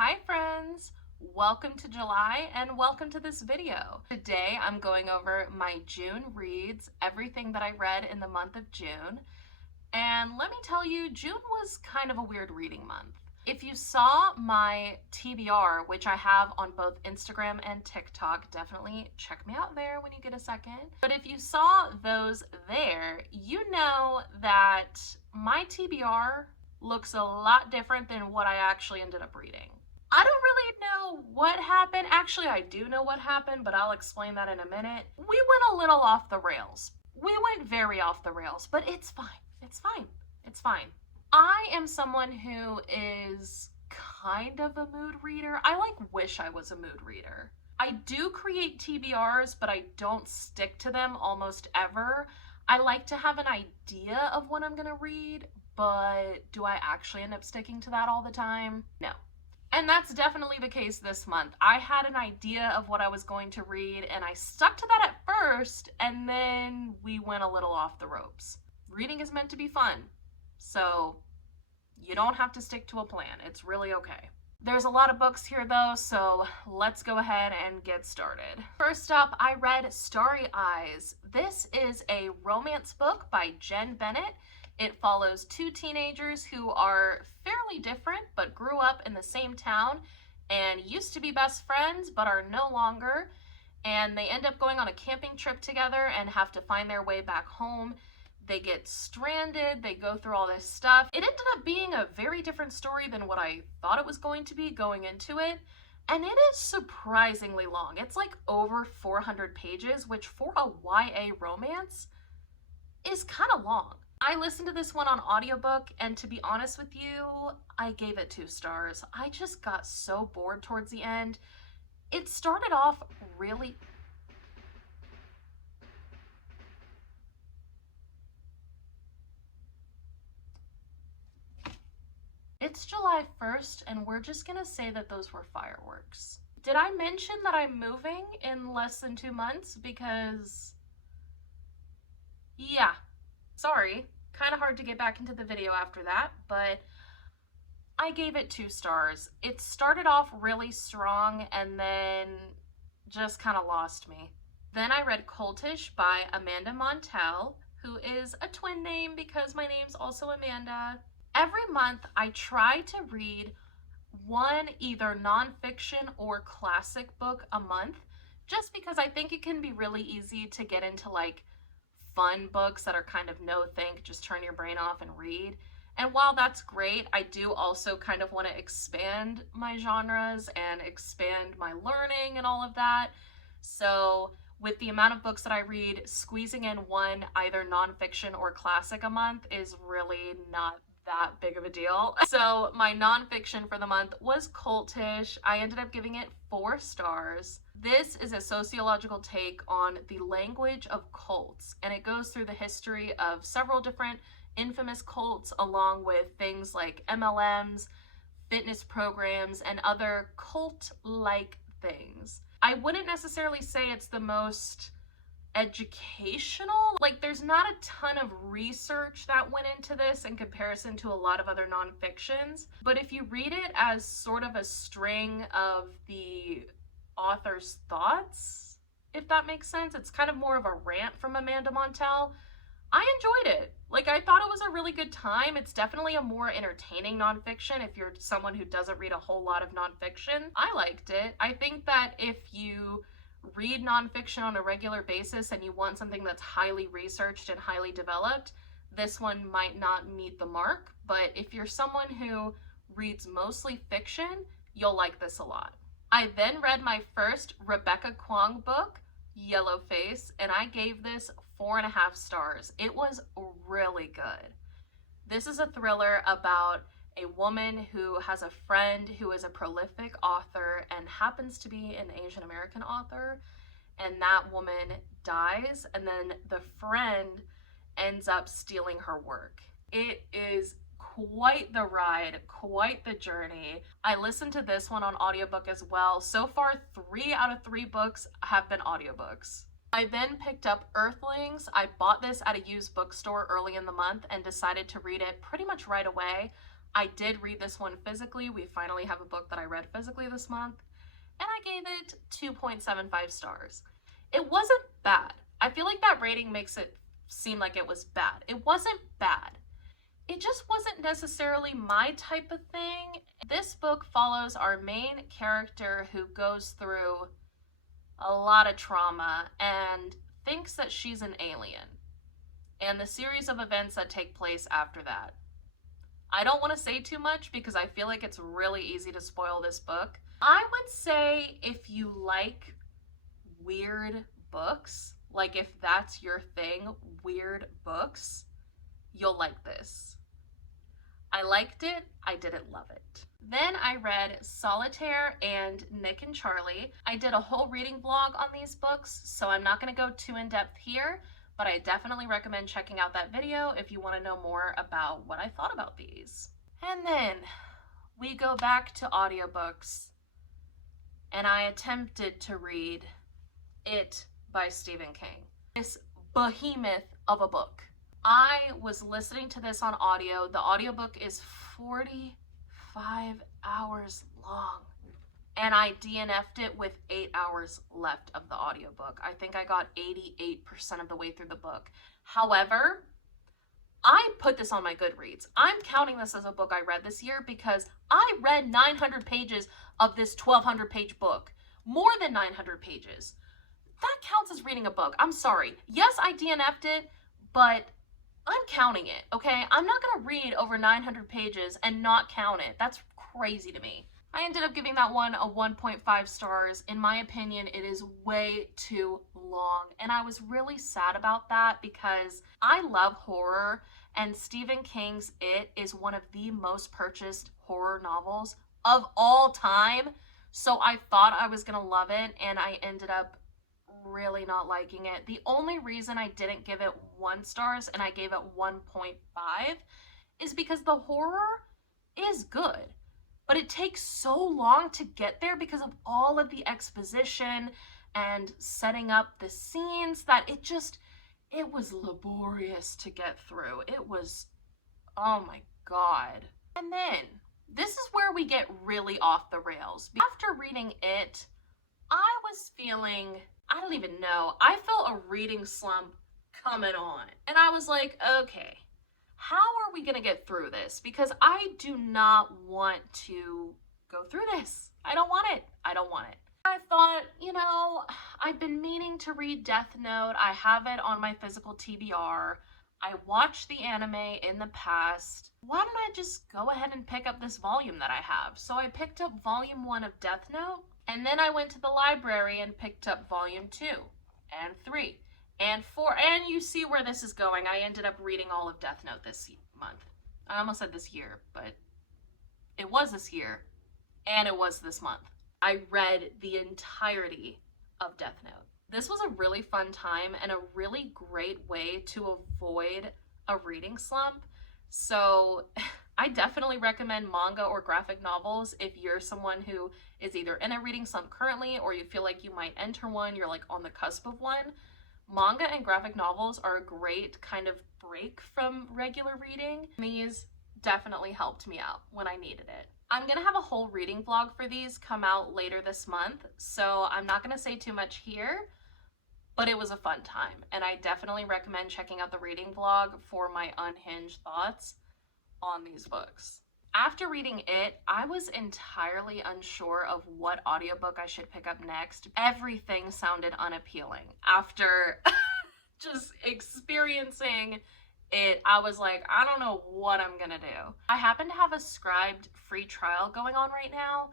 Hi friends! Welcome to July and welcome to this video. Today I'm going over my June reads, everything that I read in the month of June. And let me tell you, June was kind of a weird reading month. If you saw my TBR, which I have on both Instagram and TikTok, definitely check me out there when you get a second. But if you saw those there, you know that my TBR looks a lot different than what I actually ended up reading. I don't really know what happened. Actually, I do know what happened, but I'll explain that in a minute. We went a little off the rails. We went very off the rails, but it's fine. It's fine. It's fine. I am someone who is kind of a mood reader. I wish I was a mood reader. I do create TBRs, but I don't stick to them almost ever. I like to have an idea of what I'm gonna read, but do I actually end up sticking to that all the time? No. And that's definitely the case this month. I had an idea of what I was going to read and I stuck to that at first, and then we went a little off the ropes. Reading is meant to be fun, so you don't have to stick to a plan. It's really okay. There's a lot of books here though, so let's go ahead and get started. First up, I read Starry Eyes. This is a romance book by Jenn Bennet. It follows two teenagers who are fairly different but grew up in the same town and used to be best friends but are no longer, and they end up going on a camping trip together and have to find their way back home. They get stranded, they go through all this stuff. It ended up being a very different story than what I thought it was going to be going into it, and it is surprisingly long. It's like over 400 pages, which for a YA romance is kind of long. I listened to this one on audiobook, and to be honest with you, I gave it 2 stars. I just got so bored towards the end. It started off really... It's July 1st, and we're just gonna say that those were fireworks. Did I mention that I'm moving in less than 2 months? Because... yeah. Sorry, kind of hard to get back into the video after that, but I gave it 2 stars. It started off really strong and then just kind of lost me. Then I read Cultish by Amanda Montell, who is a twin name because my name's also Amanda. Every month I try to read one either nonfiction or classic book a month, just because I think it can be really easy to get into fun books that are kind of no think, just turn your brain off and read. And while that's great, I do also kind of want to expand my genres and expand my learning and all of that. So with the amount of books that I read, squeezing in one either nonfiction or classic a month is really not that big of a deal. So my nonfiction for the month was Coltish. I ended up giving it 4 stars. This is a sociological take on the language of cults, and it goes through the history of several different infamous cults, along with things like MLMs, fitness programs, and other cult-like things. I wouldn't necessarily say it's the most educational. There's not a ton of research that went into this in comparison to a lot of other nonfictions, but if you read it as sort of a string of the author's thoughts, if that makes sense, it's kind of more of a rant from Amanda Montell. I enjoyed it. I thought it was a really good time. It's definitely a more entertaining nonfiction if you're someone who doesn't read a whole lot of nonfiction. I liked it. I think that if you read nonfiction on a regular basis and you want something that's highly researched and highly developed, this one might not meet the mark. But if you're someone who reads mostly fiction, you'll like this a lot. I then read my first RF Kuang book, Yellowface, and I gave this 4.5 stars. It was really good. This is a thriller about a woman who has a friend who is a prolific author and happens to be an Asian American author, and that woman dies, and then the friend ends up stealing her work. It is quite the ride, quite the journey. I listened to this one on audiobook as well. So far, 3 out of 3 books have been audiobooks. I then picked up Earthlings. I bought this at a used bookstore early in the month and decided to read it pretty much right away. I did read this one physically. We finally have a book that I read physically this month, and I gave it 2.75 stars. It wasn't bad. I feel like that rating makes it seem like it was bad. It wasn't bad. It just wasn't necessarily my type of thing. This book follows our main character who goes through a lot of trauma and thinks that she's an alien, and the series of events that take place after that. I don't want to say too much because I feel like it's really easy to spoil this book. I would say if you like weird books, like if that's your thing, weird books, you'll like this. I liked it. I didn't love it. Then I read Solitaire and Nick and Charlie. I did a whole reading vlog on these books, so I'm not going to go too in depth here, but I definitely recommend checking out that video if you want to know more about what I thought about these. And then we go back to audiobooks, and I attempted to read It by Stephen King. This behemoth of a book. I was listening to this on audio. The audiobook is 45 hours long, and I DNF'd it with 8 hours left of the audiobook. I think I got 88% of the way through the book. However, I put this on my Goodreads. I'm counting this as a book I read this year because I read 900 pages of this 1,200 page book. More than 900 pages. That counts as reading a book. I'm sorry. Yes, I DNF'd it, but I'm counting it, okay? I'm not gonna read over 900 pages and not count it. That's crazy to me. I ended up giving that one a 1.5 stars. In my opinion, it is way too long, and I was really sad about that because I love horror, and Stephen King's It is one of the most purchased horror novels of all time, so I thought I was gonna love it, and I ended up really not liking it. The only reason I didn't give it 1 stars and I gave it 1.5 is because the horror is good, but it takes so long to get there because of all of the exposition and setting up the scenes that it was laborious to get through. It was, oh my God. And then this is where we get really off the rails. After reading it, I was feeling, I don't even know, I felt a reading slump coming on. And I was like, okay, how are we gonna get through this? Because I do not want to go through this. I don't want it. I don't want it. I thought, you know, I've been meaning to read Death Note. I have it on my physical TBR. I watched the anime in the past. Why don't I just go ahead and pick up this volume that I have? So I picked up volume 1 of Death Note. And then I went to the library and picked up volume 2 and 3 and 4. And you see where this is going. I ended up reading all of Death Note this month. I almost said this year, but it was this year and it was this month. I read the entirety of Death Note. This was a really fun time and a really great way to avoid a reading slump. So I definitely recommend manga or graphic novels if you're someone who is either in a reading slump currently or you feel like you might enter one, you're like on the cusp of one. Manga and graphic novels are a great kind of break from regular reading. These definitely helped me out when I needed it. I'm gonna have a whole reading vlog for these come out later this month, so I'm not gonna say too much here, but it was a fun time, and I definitely recommend checking out the reading vlog for my unhinged thoughts on these books. After reading it, I was entirely unsure of what audiobook I should pick up next. Everything sounded unappealing. After just experiencing it, I was like, I don't know what I'm gonna do. I happen to have a Scribed free trial going on right now,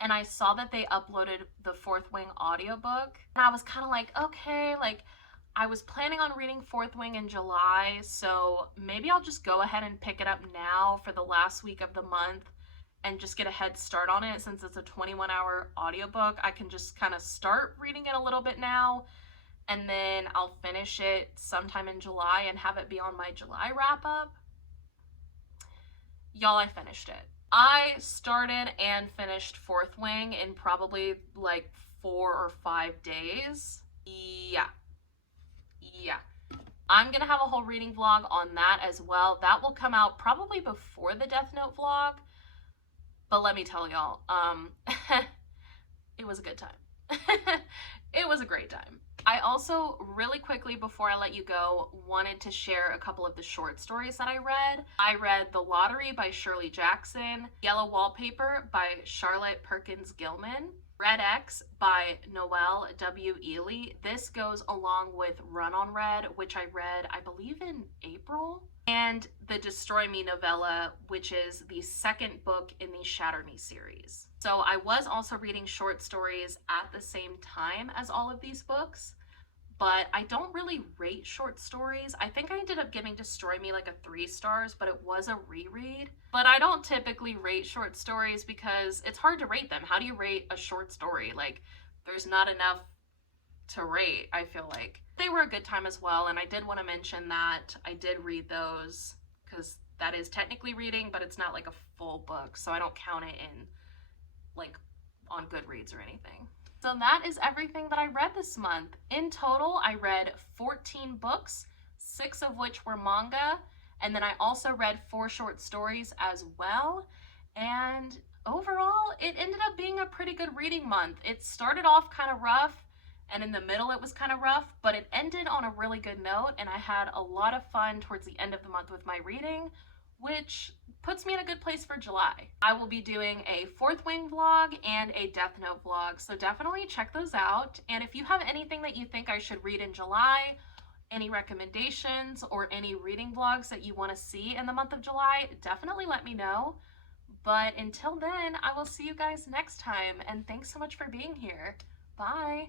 and I saw that they uploaded the Fourth Wing audiobook, and I was kind of like, okay, like, I was planning on reading Fourth Wing in July, so maybe I'll just go ahead and pick it up now for the last week of the month and just get a head start on it. Since it's a 21-hour audiobook, I can just kind of start reading it a little bit now, and then I'll finish it sometime in July and have it be on my July wrap-up. Y'all, I finished it. I started and finished Fourth Wing in probably like 4 or 5 days. Yeah. I'm gonna have a whole reading vlog on that as well. That will come out probably before the Death Note vlog. But let me tell y'all, it was a good time. It was a great time. I also, really quickly before I let you go, wanted to share a couple of the short stories that I read. I read The Lottery by Shirley Jackson, Yellow Wallpaper by Charlotte Perkins Gilman, Red X by Noelle W. Ely. This goes along with Run on Red, which I read, I believe, in April, and the Destroy Me novella, which is the second book in the Shatter Me series. So I was also reading short stories at the same time as all of these books, but I don't really rate short stories. I think I ended up giving Destroy Me like a 3 stars, but it was a reread. But I don't typically rate short stories because it's hard to rate them. How do you rate a short story? Like, there's not enough to rate, I feel like. They were a good time as well, and I did want to mention that I did read those because that is technically reading, but it's not like a full book, so I don't count it in, like, on Goodreads or anything. So that is everything that I read this month. In total, I read 14 books, 6 of which were manga, and then I also read 4 short stories as well. And overall, it ended up being a pretty good reading month. It started off kind of rough, and in the middle it was kind of rough, but it ended on a really good note, and I had a lot of fun towards the end of the month with my reading, which puts me in a good place for July. I will be doing a Fourth Wing vlog and a Death Note vlog, so definitely check those out. And if you have anything that you think I should read in July, any recommendations, or any reading vlogs that you want to see in the month of July, definitely let me know. But until then, I will see you guys next time, and thanks so much for being here. Bye!